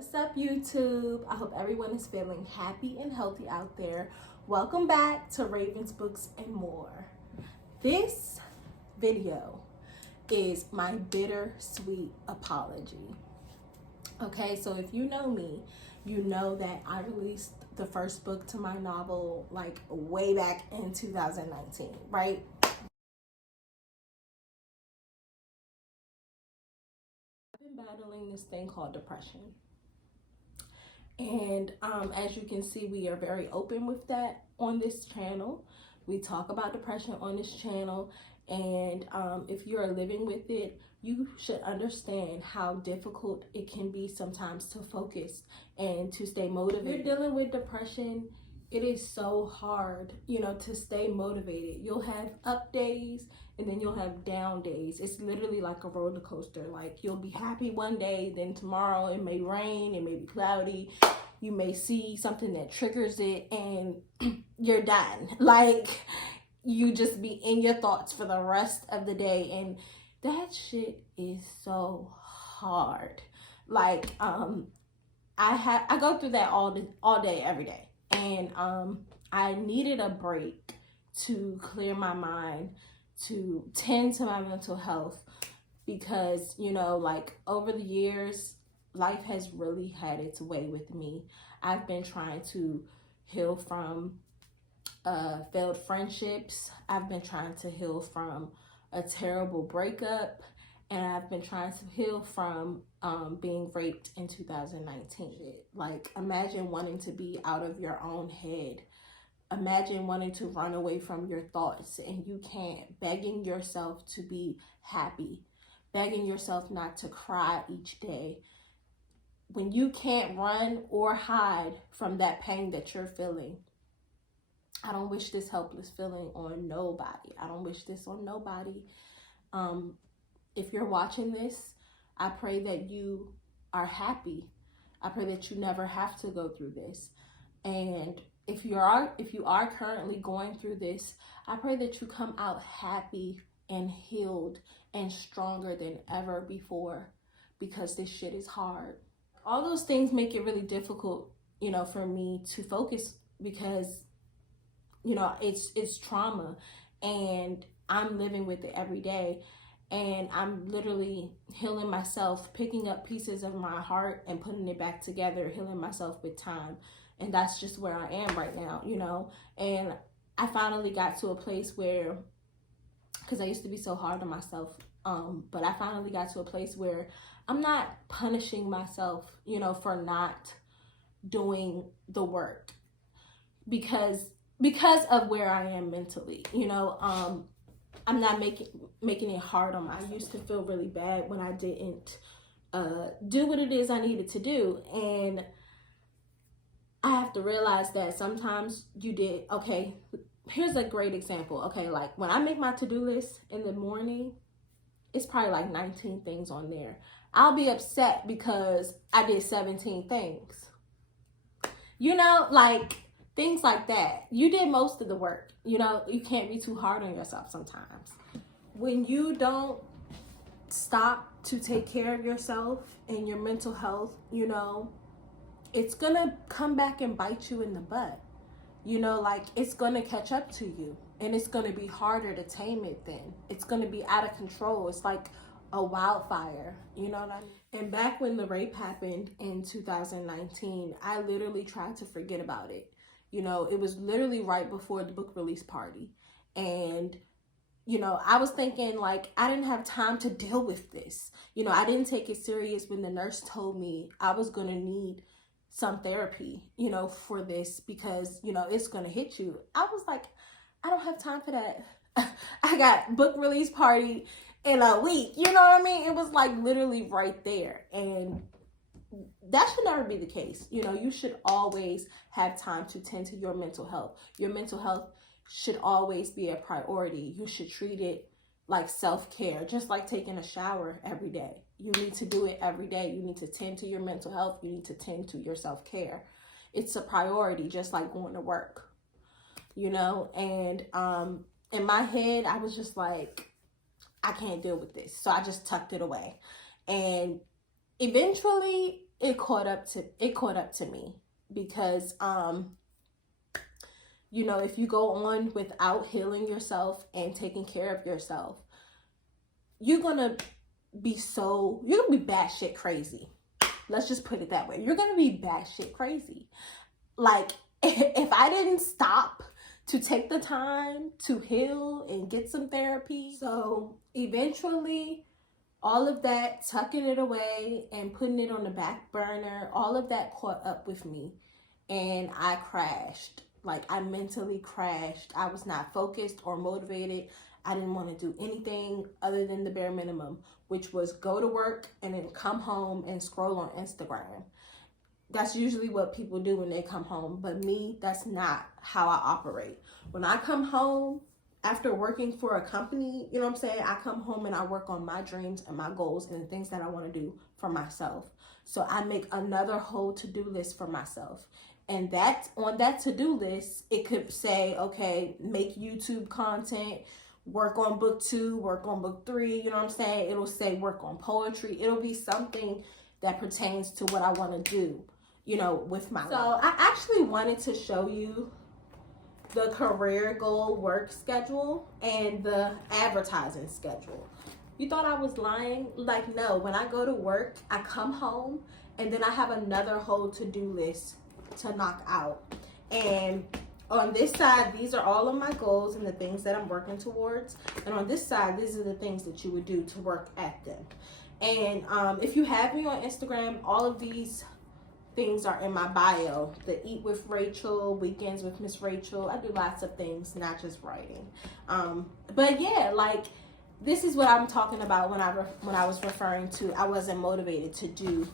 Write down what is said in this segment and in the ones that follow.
What's up, YouTube? I hope everyone is feeling happy and healthy out there. Welcome back to Ravens Books and More. This video is my bittersweet apology. Okay, so if you know me, you know that I released the first book to my novel like way back in 2019, right? I've been battling this thing called depression. And as you can see, we are very open with that on this channel. We talk about depression on this channel. And if you're living with it, you should understand how difficult it can be sometimes to focus and to stay motivated. If you're dealing with depression, it is so hard, to stay motivated. You'll have up days and then you'll have down days. It's literally like a roller coaster. Like, you'll be happy one day, then tomorrow it may rain, it may be cloudy. You may see something that triggers it and you're done. Like, you just be in your thoughts for the rest of the day, and that shit is so hard. Like, I go through that all day, every day. And I needed a break to clear my mind, to tend to my mental health, because, like, over the years, life has really had its way with me. I've been trying to heal from failed friendships. I've been trying to heal from a terrible breakup. And I've been trying to heal from being raped in 2019. Like, imagine wanting to be out of your own head. Imagine wanting to run away from your thoughts and you can't. Begging yourself to be happy. Begging yourself not to cry each day. When you can't run or hide from that pain that you're feeling, I don't wish this helpless feeling on nobody. I don't wish this on nobody. If you're watching this, I pray that you are happy. I pray that you never have to go through this. And if you are currently going through this, I pray that you come out happy and healed and stronger than ever before, because this shit is hard. All those things make it really difficult, for me to focus, because, it's trauma and I'm living with it every day. And I'm literally healing myself, picking up pieces of my heart and putting it back together, healing myself with time. And that's just where I am right now, And I finally got to a place where, because I used to be so hard on myself, but I finally got to a place where I'm not punishing myself, for not doing the work, because of where I am mentally, I'm not making it hard on myself. I used to feel really bad when I didn't do what it is I needed to do. And I have to realize that sometimes you did. Okay, here's a great example. Okay, like when I make my to-do list in the morning, it's probably like 19 things on there. I'll be upset because I did 17 things. Like things like that. You did most of the work. You can't be too hard on yourself sometimes. When you don't stop to take care of yourself and your mental health, it's gonna come back and bite you in the butt. Like, it's gonna catch up to you, and it's gonna be harder to tame it then. It's gonna be out of control. It's like a wildfire, you know what I mean? And back when the rape happened in 2019, I literally tried to forget about it. It was literally right before the book release party. And, I was thinking, like, I didn't have time to deal with this. I didn't take it serious when the nurse told me I was going to need some therapy, for this, because, it's going to hit you. I was like, I don't have time for that. I got book release party in a week. You know what I mean? It was like literally right there. And that should never be the case. You should always have time to tend to your mental health. Your mental health should always be a priority. You should treat it like self-care, just like taking a shower every day. You need to do it every day. You need to tend to your mental health. You need to tend to your self-care. It's a priority, just like going to work, And in my head, I was just like, I can't deal with this. So I just tucked it away. And eventually it caught up to me because you know, if you go on without healing yourself and taking care of yourself, you're gonna be batshit crazy. Let's just put it that way. You're gonna be batshit crazy. Like, if I didn't stop to take the time to heal and get some therapy, so eventually all of that, tucking it away and putting it on the back burner, all of that caught up with me, and I crashed. Like, I mentally crashed. I was not focused or motivated. I didn't want to do anything other than the bare minimum, which was go to work and then come home and scroll on Instagram. That's usually what people do when they come home. But me, that's not how I operate. When I come home after working for a company, you know what I'm saying? I come home and I work on my dreams and my goals and the things that I want to do for myself. So I make another whole to-do list for myself. And that on that to-do list, it could say, okay, make YouTube content, work on book 2, work on book 3, you know what I'm saying? It'll say work on poetry. It'll be something that pertains to what I want to do, you know, with my life. So I actually wanted to show you the career goal work schedule and the advertising schedule. You thought I was lying? Like, no, when I go to work, I come home and then I have another whole to-do list to knock out. And on this side, these are all of my goals and the things that I'm working towards. And on this side, these are the things that you would do to work at them. And if you have me on Instagram, all of these things are in my bio. The Eat with Rachel, Weekends with Miss Rachel. I do lots of things, not just writing. But yeah, like, this is what I'm talking about when I was referring to I wasn't motivated to do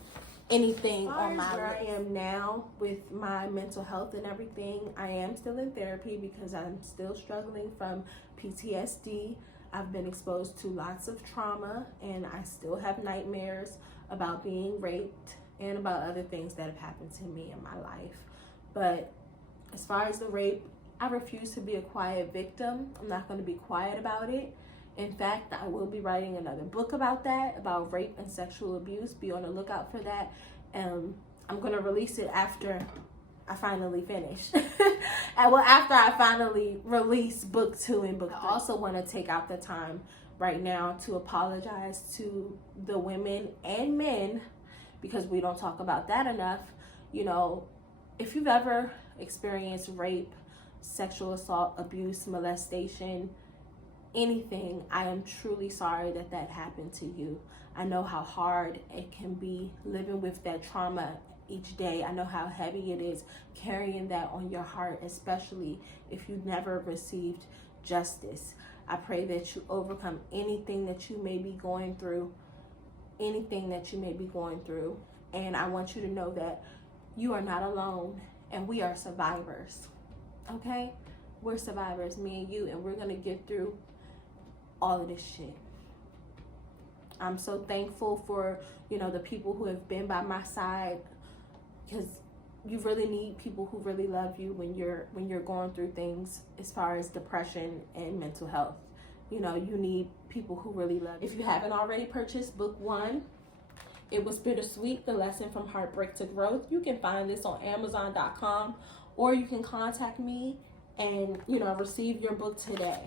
anything on my where I am now with my mental health and everything. I am still in therapy because I'm still struggling from PTSD. I've been exposed to lots of trauma and I still have nightmares about being raped and about other things that have happened to me in my life. But as far as the rape, I refuse to be a quiet victim. I'm not going to be quiet about it. In fact, I will be writing another book about that, about rape and sexual abuse. Be on the lookout for that. I'm going to release it after I finally finish. After I finally release book 2 and book 3. I also want to take out the time right now to apologize to the women and men, because we don't talk about that enough. You know, if you've ever experienced rape, sexual assault, abuse, molestation, anything, I am truly sorry that that happened to you. I know how hard it can be living with that trauma each day. I know how heavy it is carrying that on your heart, especially if you never received justice. I pray that you overcome anything that you may be going through, and I want you to know that you are not alone and we are survivors. Okay? We're survivors, me and you, and we're going to get through all of this shit. I'm so thankful for, you know, the people who have been by my side, because you really need people who really love you when you're going through things as far as depression and mental health. You know, you need people who really love you. If you haven't already purchased book 1, it was Bittersweet, The Lesson from Heartbreak to Growth. You can find this on Amazon.com, or you can contact me and, you know, receive your book today.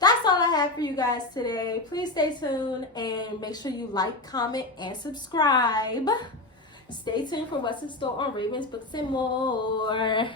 That's all I have for you guys today. Please stay tuned and make sure you like, comment, and subscribe. Stay tuned for what's in store on Raven's Books and More.